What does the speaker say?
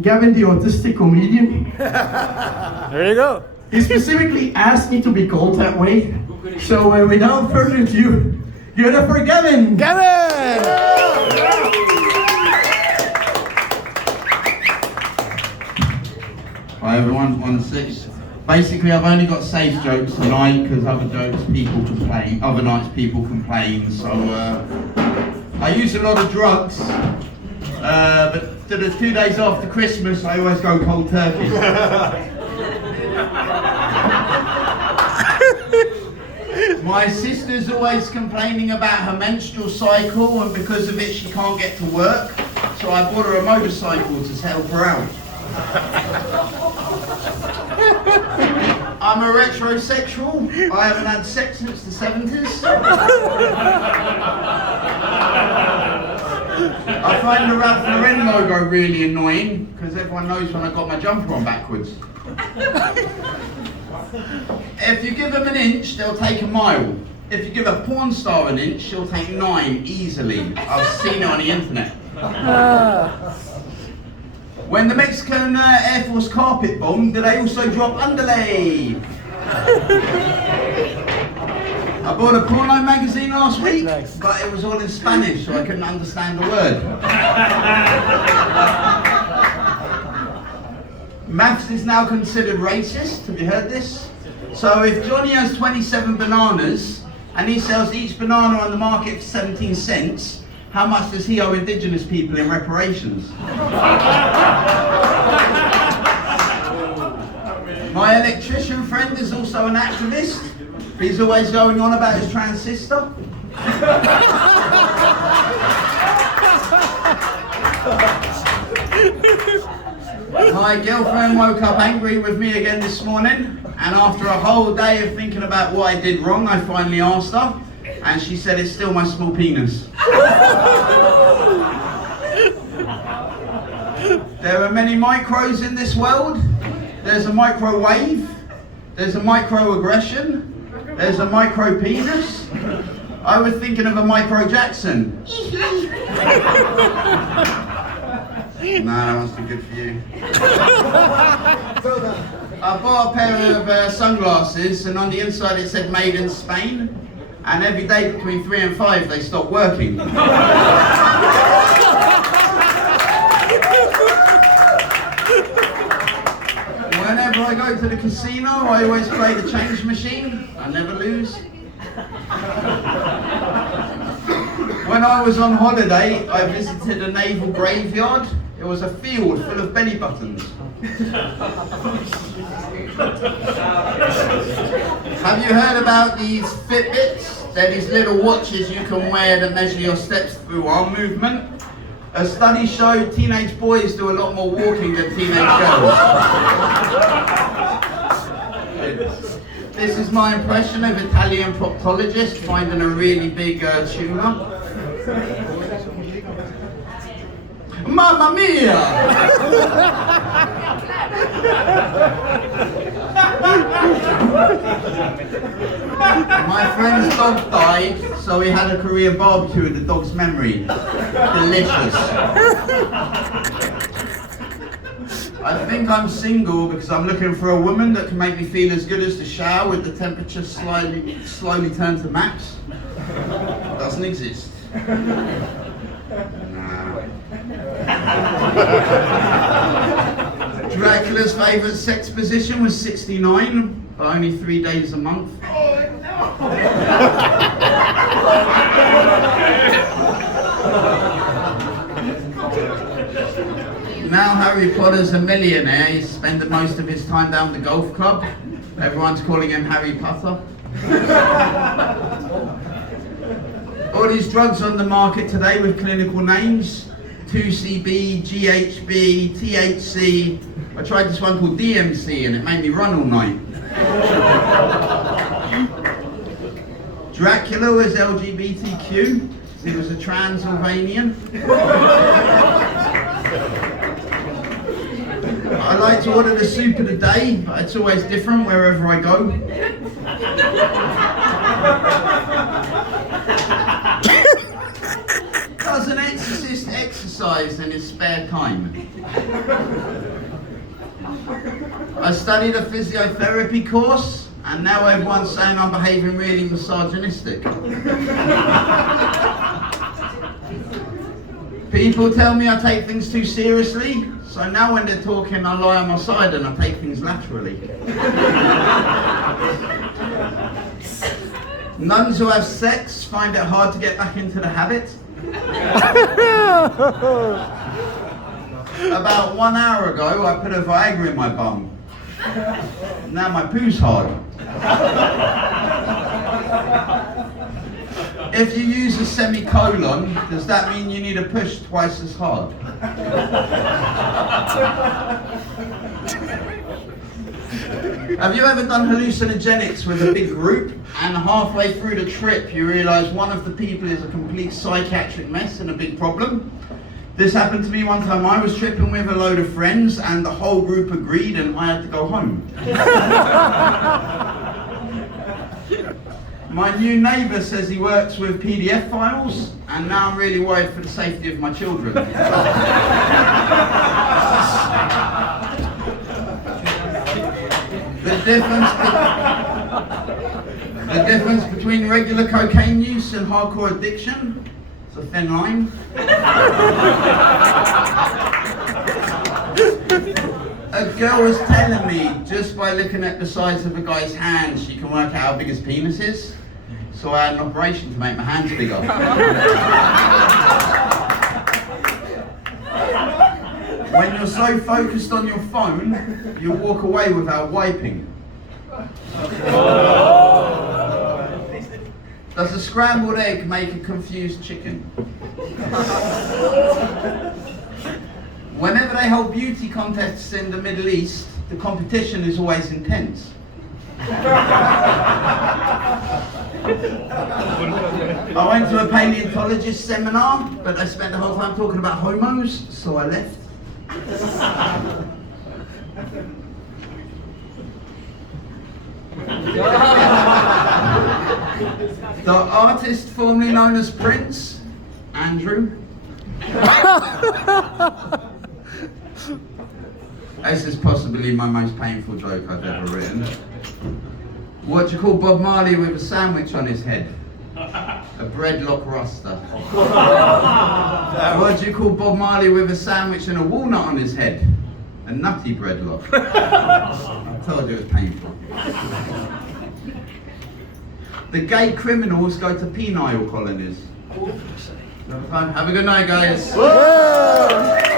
Gavin the Autistic Comedian. There you go. He specifically asked me to be called that way. So without further ado, give it up for Gavin! Gavin! Hi everyone, 1-6. Basically, I've only got safe jokes tonight because other nights people complain. So I use a lot of drugs, but to the 2 days after Christmas, I always go cold turkey. My sister's always complaining about her menstrual cycle, and because of it, she can't get to work. So I bought her a motorcycle to help her out. I'm a retrosexual. I haven't had sex since the 70s. I find the Ralph Lauren logo really annoying because everyone knows when I got my jumper on backwards. If you give them an inch, they'll take a mile. If you give a porn star an inch, she'll take 9 easily. I've seen it on the internet. When the Mexican Air Force carpet bombed, did they also drop underlay? I bought a porno magazine last week, but it was all in Spanish, so I couldn't understand a word. Maths is now considered racist. Have you heard this? So if Johnny has 27 bananas, and he sells each banana on the market for 17 cents, how much does he owe indigenous people in reparations? My electrician friend is also an activist. He's always going on about his transistor. My girlfriend woke up angry with me again this morning, and after a whole day of thinking about what I did wrong, I finally asked her, and she said it's still my small penis. There are many micros in this world. There's a microwave, there's a microaggression, there's a micro penis. I was thinking of a Micro Jackson. Nah, that one's too good for you. I bought a pair of sunglasses, and on the inside it said made in Spain, and every day between 3 and 5 they stop working. Whenever I go to the casino, I always play the change machine. I never lose. When I was on holiday, I visited a naval graveyard. It was a field full of belly buttons. Have you heard about these Fitbits? They're these little watches you can wear that measure your steps through arm movement. A study showed teenage boys do a lot more walking than teenage girls. This is my impression of Italian proctologist finding a really big tumour. Mamma mia! My friend's dog died, so we had a Korean barbecue in the dog's memory. Delicious. I think I'm single because I'm looking for a woman that can make me feel as good as the shower with the temperature slowly turned to max. Doesn't exist. Dracula's favourite sex position was 69, but only 3 days a month. Now Harry Potter's a millionaire, he's spending most of his time down the golf club. Everyone's calling him Harry Potter. All these drugs on the market today with clinical names: 2CB, GHB, THC. I tried this one called DMC and it made me run all night. Dracula was LGBTQ. He was a Transylvanian. I like to order the soup of the day, but it's always different wherever I go. Does an exorcist exercise in his spare time? I studied a physiotherapy course, and now everyone's saying I'm behaving really misogynistic. People tell me I take things too seriously, so now when they're talking, I lie on my side and I take things laterally. Nuns who have sex find it hard to get back into the habit. About 1 hour ago, I put a Viagra in my bum. Now my poo's hard. If you use a semicolon, does that mean you need to push twice as hard? Have you ever done hallucinogenics with a big group and halfway through the trip you realise one of the people is a complete psychiatric mess and a big problem? This happened to me one time. I was tripping with a load of friends and the whole group agreed and I had to go home. My new neighbour says he works with PDF files and now I'm really worried for the safety of my children. The difference between regular cocaine use and hardcore addiction is a thin line. A girl was telling me just by looking at the size of a guy's hands she can work out how big his penis is. So I had an operation to make my hands bigger. When you're so focused on your phone, you walk away without wiping. Does a scrambled egg make a confused chicken? Whenever they hold beauty contests in the Middle East, the competition is always intense. I went to a paleontologist seminar, but they spent the whole time talking about homos, so I left. The artist formerly known as Prince, Andrew. This is possibly my most painful joke I've ever written. What do you call Bob Marley with a sandwich on his head? A breadlock rasta. What do you call Bob Marley with a sandwich and a walnut on his head? A nutty breadlock. I told you it was painful. The gay criminals go to penile colonies. Have a good night, guys. Whoa!